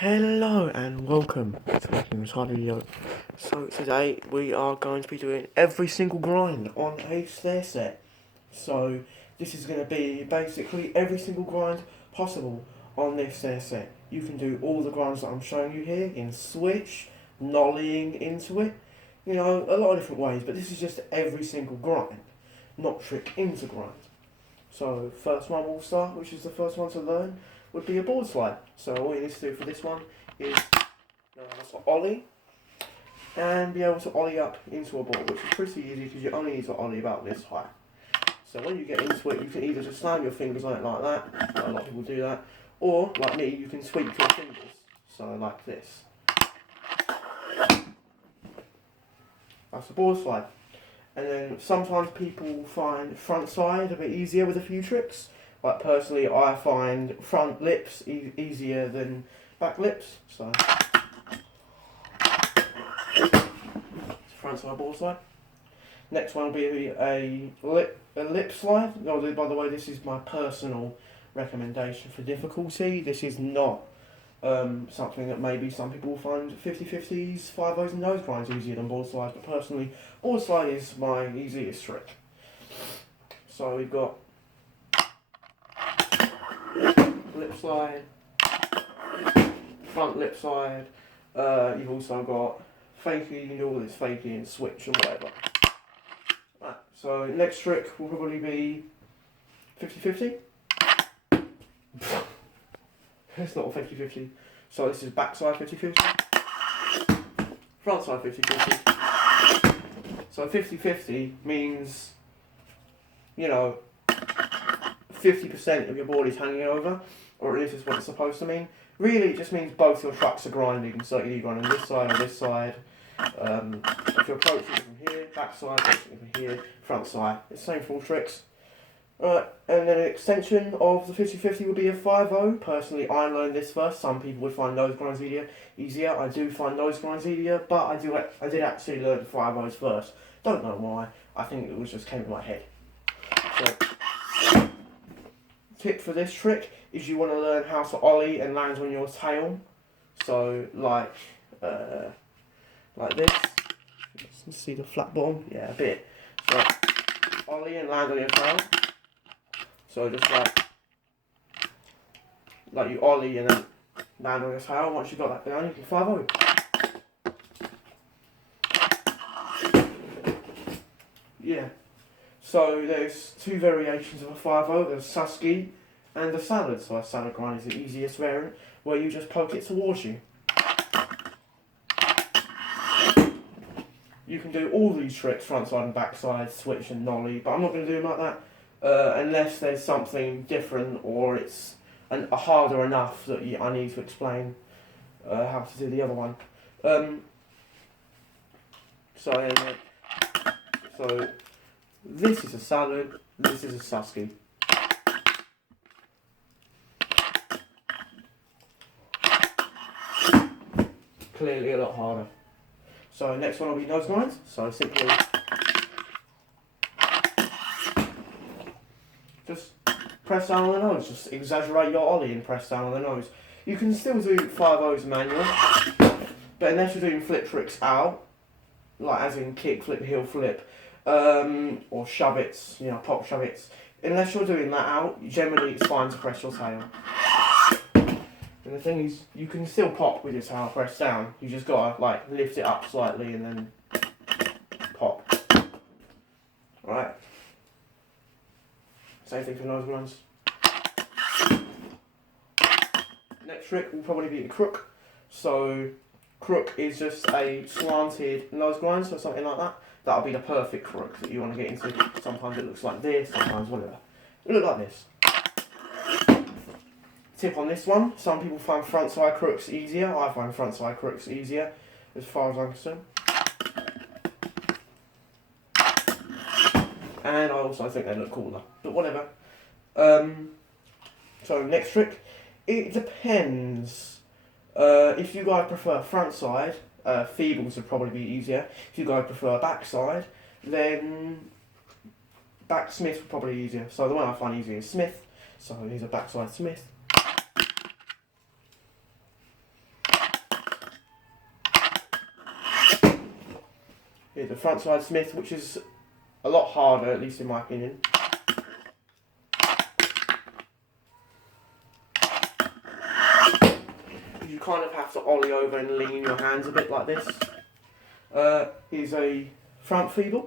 Hello and welcome to making this hard video. So today we are going to be doing every single grind on a stair set. So this is going to be basically every single grind possible on this stair set. You can do all the grinds that I'm showing you here in switch, nollying into it, a lot of different ways, but this is just every single grind, not trick into grind. So first one we'll start, which is the first one to learn, would be a board slide. So all you need to do for this one is to ollie and be able to ollie up into a board, which is pretty easy because you only need to ollie about this high. So when you get into it, you can either just slam your fingers on it like that, a lot of people do that, or like me, you can sweep your fingers, so like this. That's a board slide. And then sometimes people find front side a bit easier with a few tricks. Like personally, I find front lips easier than back lips. So front side, board slide. Next one will be a lip slide. No, by the way, this is my personal recommendation for difficulty. This is not something that maybe some people find 50-50s, 5-0s and nose grinds easier than board slides, but personally, board slide is my easiest trick. So we've got lip slide, front lip slide, you've also got fakie, you can do all this fakie and switch and whatever. Right, so next trick will probably be 50-50. It's not a 50-50. So this is backside 50-50. Front side 50-50. So 50-50 means, 50% of your board is hanging over, or at least it's what it's supposed to mean. Really, it just means both your trucks are grinding, so you're grinding this side or this side. If you're approaching from here, back side, approaching from here, front side. It's the same for all tricks. Right, and then an extension of the 50-50 would be a 5-0. Personally, I learned this first. Some people would find nose grinds easier. I do find nose grinds easier, but I did actually learn 5-0s first. Don't know why. I think it just came to my head. So, tip for this trick is you want to learn how to ollie and land on your tail. So, like this. Let's see the flat bottom. Yeah, a bit. So, ollie and land on your tail. So just like you ollie and then land on your tail. Once you've got that down, you can 5-0. Yeah. So there's two variations of a 5-0. There's Suski and the salad. So a salad grind is the easiest variant, where you just poke it towards you. You can do all these tricks, front side and back side, switch and nollie, but I'm not going to do them like that. Unless there's something different or it's harder enough that I need to explain how to do the other one. So this is a salad, this is a Suski. Clearly a lot harder. So next one will be nose grinds. So simply just press down on the nose, just exaggerate your ollie and press down on the nose. You can still do 5-0s manual, but unless you're doing flip tricks out, like as in kick, flip, heel, flip, or shove-its, pop shove-its, unless you're doing that out, generally it's fine to press your tail. And the thing is, you can still pop with your tail pressed down, you just gotta lift it up slightly and then pop. Right. Same thing for nose grinds. Next trick will probably be the crook. So, crook is just a slanted nose grind, so something like that. That'll be the perfect crook that you want to get into. Sometimes it looks like this, sometimes whatever. It'll look like this. Tip on this one, some people find front side crooks easier. I find front side crooks easier, as far as I'm concerned. And I also think they look cooler, but whatever. So next trick, it depends. If you guys prefer front side, feebles would probably be easier. If you guys prefer back side, then back Smith would probably be easier. So the one I find easier is Smith. So here's a backside Smith. Here's the front side Smith, which is a lot harder, at least in my opinion. You kind of have to ollie over and lean your hands a bit like this. Here's a front feeble.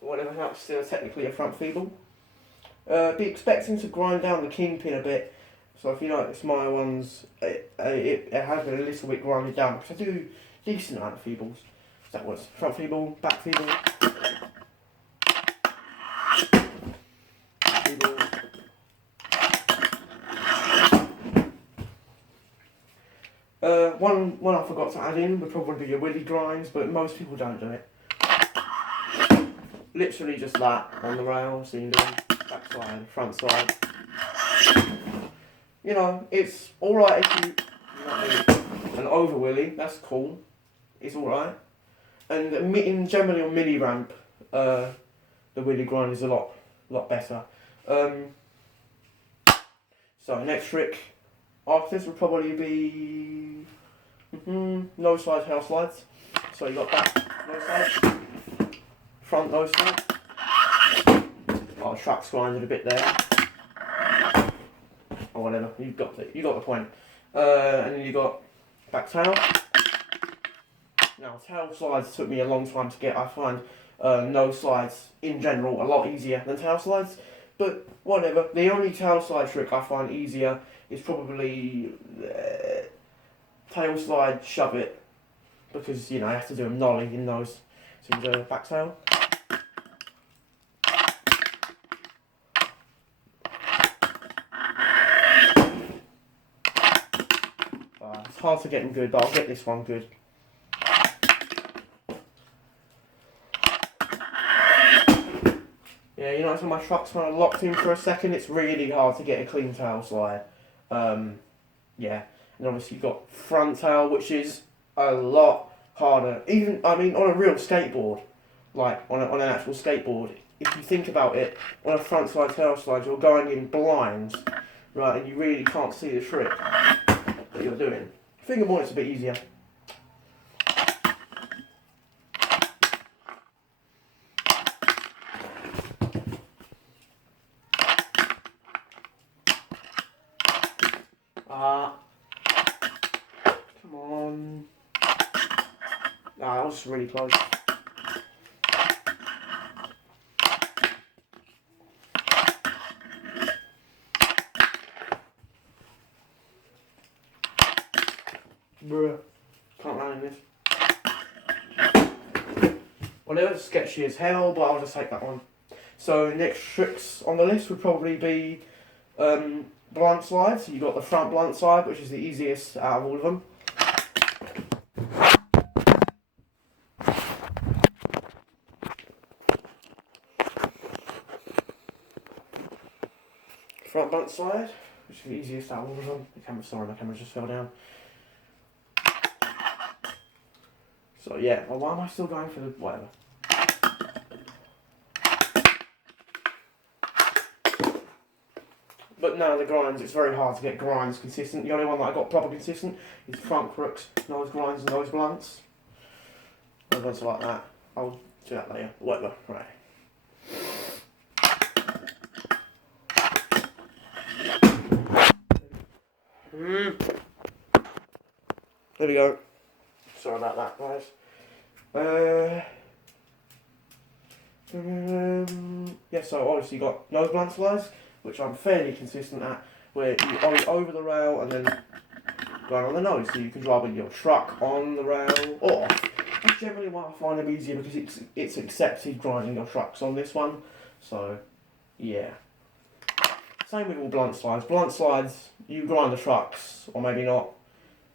Whatever, that's still technically a front feeble. Be expecting to grind down the kingpin a bit. So if you notice my ones, it has been a little bit grinded down because I do a decent amount of feebles. So that was front feeble, back feeble, feeble. One I forgot to add in would probably be your willy grinds, but most people don't do it. Literally just that on the rail, so you can do back side, front side. You know, it's alright if you an over willy, that's cool. It's alright. And generally on mini ramp, the willy grind is a lot better. So next trick after this would probably be nose slide, tail slides. So you got back nose slide, front nose slide. Oh, truck's grinded a bit there. Or whatever, you got the point. And then you got back tail. Now tail slides took me a long time to get. I find nose slides in general a lot easier than tail slides, but whatever. The only tail slide trick I find easier is probably tail slide, shove it, because you know I have to do a nollie in those. So you do back tail. It's hard to get them good, but I'll get this one good. Yeah, you notice when my truck's when I locked in for a second, it's really hard to get a clean tail slide. Yeah, and obviously you've got front tail, which is a lot harder. Even, I mean, on a real skateboard, like on an actual skateboard, if you think about it, on a front side tail slide, you're going in blinds, right, and you really can't see the trick that you're doing. Fingerboard's a bit easier. Come on. That was really close. Bruh, can't land in this. Well, it was sketchy as hell, but I'll just take that one. So next tricks on the list would probably be blunt slides. So you got the front blunt slide, which is the easiest out of all of them. Front blunt slide, which is the easiest out of all of them. My camera just fell down. So yeah, well, why am I still going for the whatever? But no, the grinds, it's very hard to get grinds consistent. The only one that I got proper consistent is front crooks, nose grinds and nose blunts. And that's like that. I'll do that later. Whatever, right. There we go. Sorry about that, guys. Yeah, so obviously you got nose blunt slides, which I'm fairly consistent at, where you ollie over the rail and then go on the nose, so you can drive with your truck on the rail or off. That's generally why I find them easier, because it's accepted grinding your trucks on this one. So yeah. Same with all blunt slides. Blunt slides, you grind the trucks, or maybe not,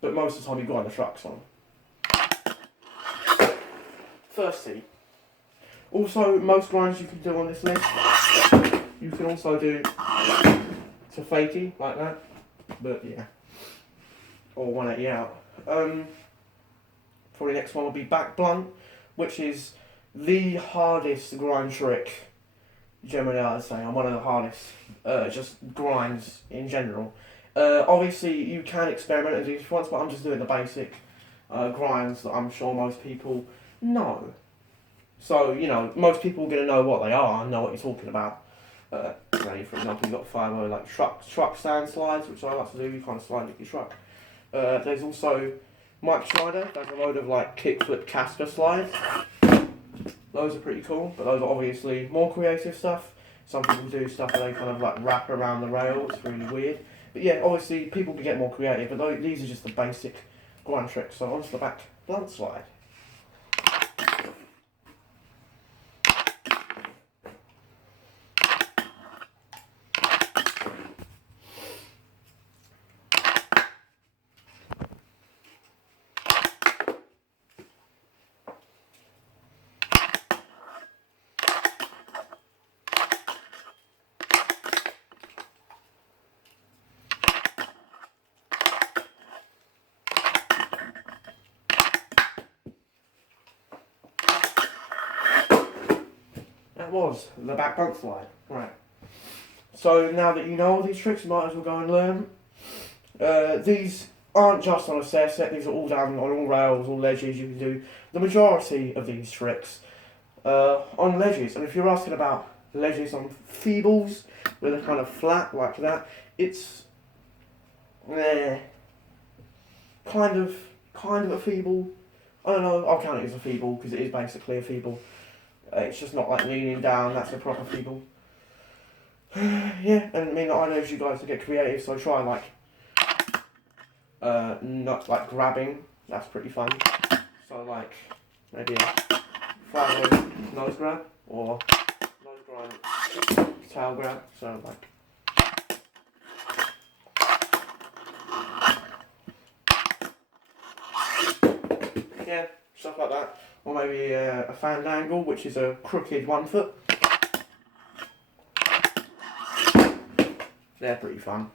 but most of the time you grind the trucks on. First tee. Also, most grinds you can do on this list, you can also do to fakie, like that, but yeah, or 180 out. Probably next one will be back blunt, which is the hardest grind trick, generally I'd say. I'm one of the hardest, just grinds in general. Obviously, you can experiment with these ones, but I'm just doing the basic grinds that I'm sure most people know. So, you know, most people are going to know what they are and know what you're talking about. For example, you've got 5 like truck stand slides, which I like to do. You kind of slide with your truck. There's also Mike Schneider. There's a load of like kickflip caster slides. Those are pretty cool, but those are obviously more creative stuff. Some people do stuff where they kind of like wrap around the rail. It's really weird. But yeah, obviously people can get more creative, but these are just the basic grind tricks. So onto the back blunt slide. That was the back blunt slide. Right. So now that you know all these tricks, you might as well go and learn. These aren't just on a stair set, these are all down on all rails, all ledges. You can do the majority of these tricks on ledges. And if you're asking about ledges on feebles, where they're kind of flat like that, it's kind of a feeble. I don't know, I'll count it as a feeble because it is basically a feeble. It's just not like leaning down, that's a proper feeble. Yeah, and I mean, I know you guys to get creative, so try like, not like grabbing, that's pretty fun. So like, maybe a 5 nose grab, or nose grab, tail grab, so like. Yeah, stuff like that. Or maybe a fandangle, which is a crooked 1 foot. They're pretty fun.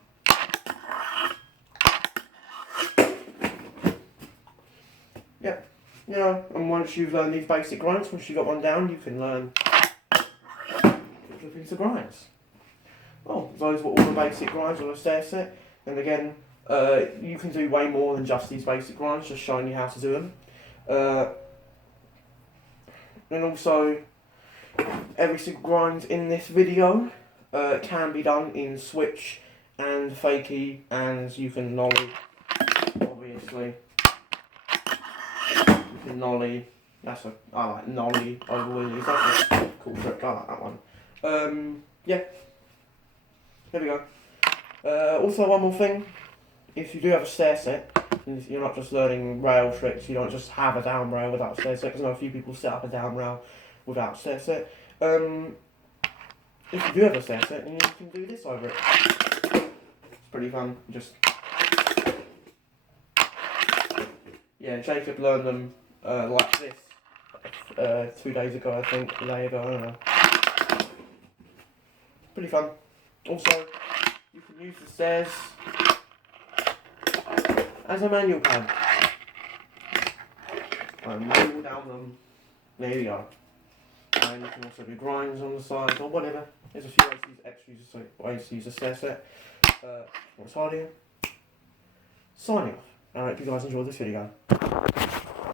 Yeah, you know, and once you've learned these basic grinds, once you've got one down, you can learn flipping the grinds. Well, those were all the basic grinds on a stair set. And again, you can do way more than just these basic grinds, just showing you how to do them. And also, every single grind in this video can be done in switch and fakie, and you can nollie, obviously. You can nollie, I like nollie over wheelies, that's a cool trick, I like that one. Yeah, there we go. Also one more thing, if you do have a stair set, and you're not just learning rail tricks, you don't just have a down rail without a stair set, because I know a few people set up a down rail without a stair set. If you do have a stair set, then you can do this over it. It's pretty fun, just... Yeah, Jacob learned them like this 2 days ago, I think, a day ago, I don't know. Pretty fun. Also, you can use the stairs as a manual pad. Manual down them. There you go. And you can also do grinds on the side or whatever. There's a few ways to use a stair set. What's hard here? Signing off. I hope you guys enjoyed this video.